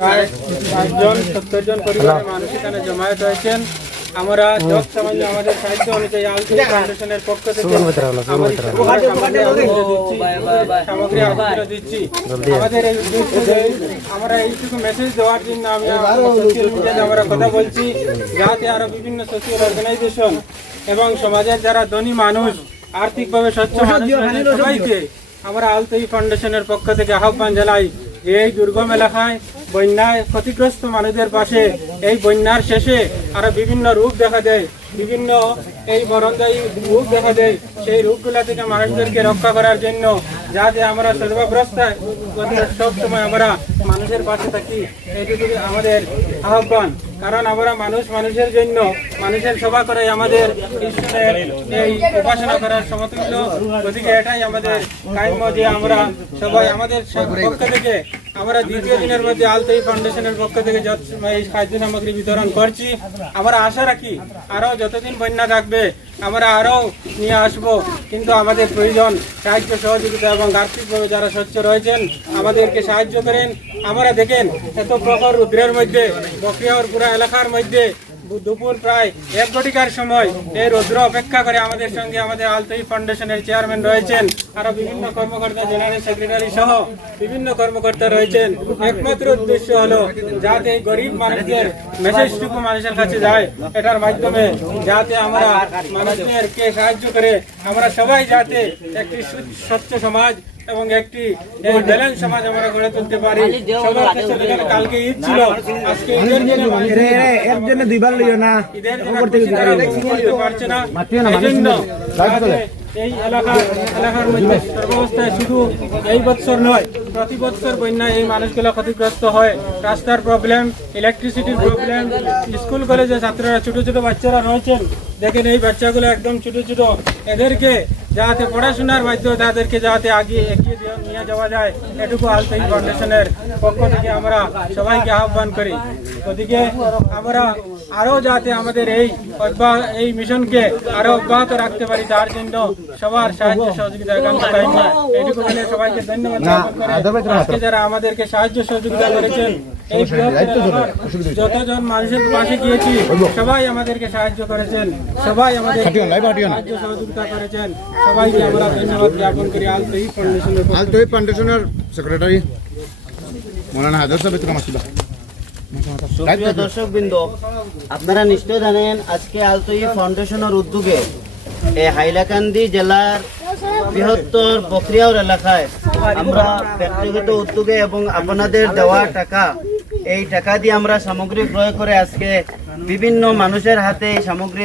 প্রায় 60 জন পরিবারের মানুষ এখানে জমায়েত হয়েছেন। আমরা যত সামান্য আমাদের সাহায্য অনুযায়ী আলতুই ফাউন্ডেশনের পক্ষ থেকে সামগ্রী আমরা দিচ্ছি। আমাদের এই উদ্দেশ্যে আমরা এইটুকু মেসেজ দেওয়ার জন্য আমি সোশ্যাল মিডিয়াতে আমরা কথা বলছি, যাতে আরো বিভিন্ন সোশ্যাল অর্গানাইজেশন এবং সমাজের যারা ধনী মানুষ, আর্থিকভাবে সচ্ছল মানুষ সবাইকে আমরা আলতুই ফাউন্ডেশনের পক্ষ থেকে আহ্বান জানাই যে এই দুর্গম এলাকায় বন্যায় ক্ষতিগ্রস্ত মানুষদের পাশে এই বন্যার শেষে আরো বিভিন্ন রোগ দেখা দেয়, বিভিন্ন এই মরণদায়ী রোগ দেখা দেয়। সেই রোগগুলা থেকে মানুষদেরকে রক্ষা করার জন্য যাতে আমরা সর্বগ্রস্তায় সব সময় আমরা মানুষের পাশে থাকি, এইটুকু আমাদের আহ্বান। কারণ আমরা মানুষের জন্য মানুষের সেবা করে আমাদের ঈশ্বরের এই উপাসনা করার সমতুল্য। গতিকে এটাই আমাদের কাম্য যে আমরা সবাই আমাদের পক্ষ থেকে আমরা দ্বিতীয় দিনের মধ্যে আলতুই ফাউন্ডেশনের পক্ষ থেকে এই খাদ্য সামগ্রী বিতরণ করছি। আমরা আশা রাখি আরো যতদিন বন্যা থাকবে আমরা আরো নিয়ে আসবো, কিন্তু আমাদের প্রয়োজন সাহায্য সহযোগিতা এবং আর্থিকভাবে যারা সচ্ছল রয়েছেন আমাদেরকে সাহায্য করেন। আমরা দেখেন এত প্রখর রুদ্রের মধ্যে বকরিয়ার পুরা এলাকার মধ্যে দুপুর প্রায় 1 ঘটিকার সময় এই রৌদ্র অপেক্ষা করে আমাদের সঙ্গে আমাদের আলতুই ফাউন্ডেশনের চেয়ারম্যান রয়েছেন, আরো বিভিন্ন কর্মকর্তা, জেনারেল সেক্রেটারি সহ বিভিন্ন কর্মকর্তা রয়েছেন। একমাত্র উদ্দেশ্য হলো যাতে এই গরিব মানুষদের মেসেজটুকু মানুষের কাছে যায়, এটার মাধ্যমে যাতে আমরা মানুষদেরকে সাহায্য করে আমরা সবাই যাতে একটি স্বচ্ছ সমাজ এবং একটি ব্যালেন্স সমাজ আমরা গড়ে তুলতে পারি। সবার কাছে কালকে ঈদ ছিল, আজকে ঈদের জন্য দুইবার লইও না, ঈদের পারছে না, এজন্য এই এলাকার মধ্যে সর্বাবস্থায় শুধু এই বছর নয় প্রতি বছর বন্যায় এই মানুষগুলো ক্ষতিগ্রস্ত হয়। রাস্তার প্রবলেম, ইলেকট্রিসিটির প্রবলেম, স্কুল কলেজে ছাত্ররা ছোট ছোট বাচ্চারা রয়েছেন, দেখেন এই বাচ্চাগুলো একদম ছোট ছোট, এদেরকে যাতে পড়াশোনার মাধ্যমে তাদেরকে যাতে এগিয়ে নিয়ে যাওয়া যায়, এটুকু আলতুই ফাউন্ডেশনের পক্ষ থেকে আমরা সবাইকে আহ্বান করি। ওদিকে আমরা আরো যাতে আমাদের এই মিশনকে আরো অব্যাহত রাখতে পারি, তার জন্য সবার সাহায্য সহযোগিতা এটুকু বলে সবাইকে ধন্যবাদ জ্ঞাপন করে আজকে যারা আমাদেরকে সাহায্য সহযোগিতা করেছেন, এই যতজন মানুষের পাশে গিয়েছি সবাই আমাদেরকে সাহায্য করেছেন, সবাই আমাদের সাহায্য সহযোগিতা করেছেন, সবাইকে আমরা ধন্যবাদ জ্ঞাপন করি। আলতুই ফাউন্ডেশনের সেক্রেটারি মৌলানা হায়দার সাহেব দর্শক বৃন্দ, আপনারা নিশ্চয় জানেন আজকে আলতুই ফাউন্ডেশনের উদ্যোগে এই হাইলাকান্দি জেলার বৃহত্তর বকরিয়াউর এলাকায় আমরা ব্যক্তিগত উদ্যোগে এবং আপনাদের দেওয়া টাকা, এই টাকা দিয়ে আমরা সামগ্রী ক্রয় করে আজকে বিভিন্ন মানুষের হাতে এই সামগ্রী